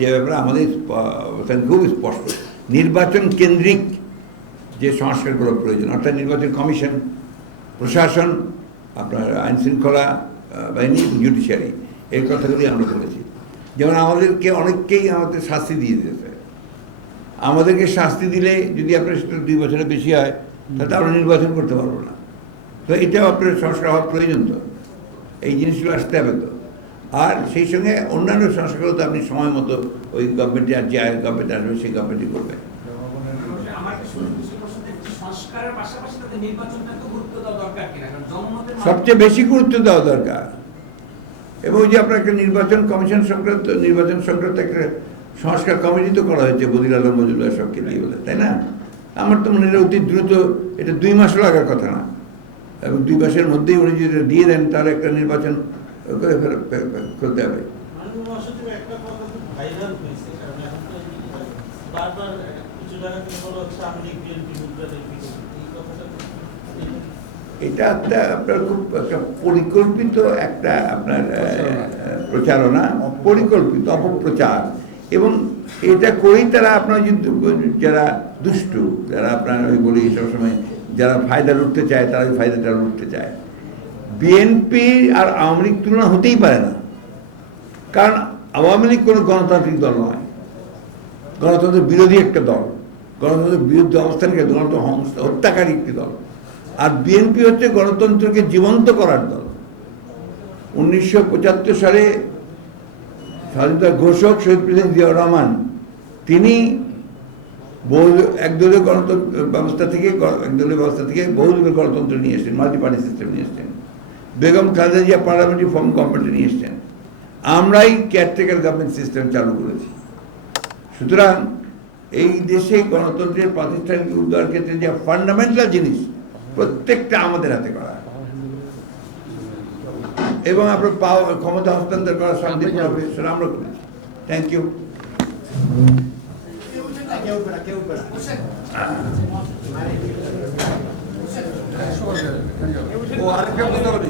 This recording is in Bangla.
যে ব্যাপারে আমাদের খুব স্পষ্ট, নির্বাচন কেন্দ্রিক যে সংস্কারগুলো প্রয়োজন, অর্থাৎ নির্বাচন কমিশন, প্রশাসন, আপনার আইন শৃঙ্খলা বাহিনী, জুডিশিয়ারি, এই কথাগুলি আমরা বলেছি। যেমন আমাদেরকে অনেককেই আমাদের শাস্তি দিয়ে দিয়েছে। আমাদেরকে শাস্তি দিলে যদি আপনার সেটা 2 বছরের বেশি হয়, তাহলে আমরা নির্বাচন করতে পারবো না। তো এটাও আপনার সংস্কার হওয়া প্রয়োজন। তো এই জিনিসগুলো আসতে হবে তো। আর সেই সঙ্গে অন্যান্য সংস্কারগুলো তো আপনি সময় মতো ওই গভর্নমেন্টে আর যে গভর্নমেন্ট আসবে সেই গভর্নমেন্টই করবে। সবচেয়ে বেশি গুরুত্ব দেওয়া দরকার। এবং ওই যে আপনার একটা নির্বাচন কমিশন সংক্রান্ত, নির্বাচন সংক্রান্ত একটা সংস্কার কমিটি তো করা হয়েছে, বদির আলম মজুমদার সবকে দিয়ে বলে, তাই না? আমার তো মনে হয় অতি দ্রুত, এটা 2 মাস লাগার কথা না, এবং 2 মাসের মধ্যেই উনি যদি দিয়ে দেন তাহলে একটা নির্বাচন করে করতে হবে। এটা একটা আপনার খুব একটা পরিকল্পিত একটা আপনার প্রচারণা, পরিকল্পিত অপপ্রচার, এবং এটা করেই তারা আপনার যারা দুষ্টু, যারা আপনার ওই বলি সবসময় যারা ফায়দা লুটতে চায়, তারা ওই ফায়দাটা লুটতে চায়। বিএনপি আর আওয়ামী লীগ তুলনা হতেই পারে না, কারণ আওয়ামী লীগ কোনো গণতান্ত্রিক দল নয়, গণতন্ত্র বিরোধী একটা দল, গণতন্ত্রের বিরুদ্ধে অবস্থানকে গণতন্ত্র হত্যাকারী একটি দল। আর বিএনপি হচ্ছে গণতন্ত্রকে জীবন্ত করার দল। 1975 সালে স্বাধীনতা ঘোষক শহীদ প্রেসিডেন্ট জিয়াউর রহমান, তিনি একদলীয় গণতন্ত্র ব্যবস্থা থেকে বহুদলীয় গণতন্ত্র নিয়ে এসছেন, মাল্টি পার্টি সিস্টেম নিয়ে এসছেন। বেগম খালেদা জিয়া পার্লামেন্টারি ফর্ম গভর্নমেন্টে নিয়ে এসছেন। আমরাই কেয়ারটেকার গভর্নমেন্ট সিস্টেম চালু করেছি। সুতরাং এই দেশে গণতন্ত্রের প্রাতিষ্ঠানিক উদ্ধার ক্ষেত্রে যে ফান্ডামেন্টাল জিনিস, প্রত্যেকটা আমাদের হাতে করা, এবং আপনার ক্ষমতা হস্তান্তর করা শান্তিপূর্ণভাবে, সেটা আমরা করেছি। Thank you. ও আরেকটা কথা বলি।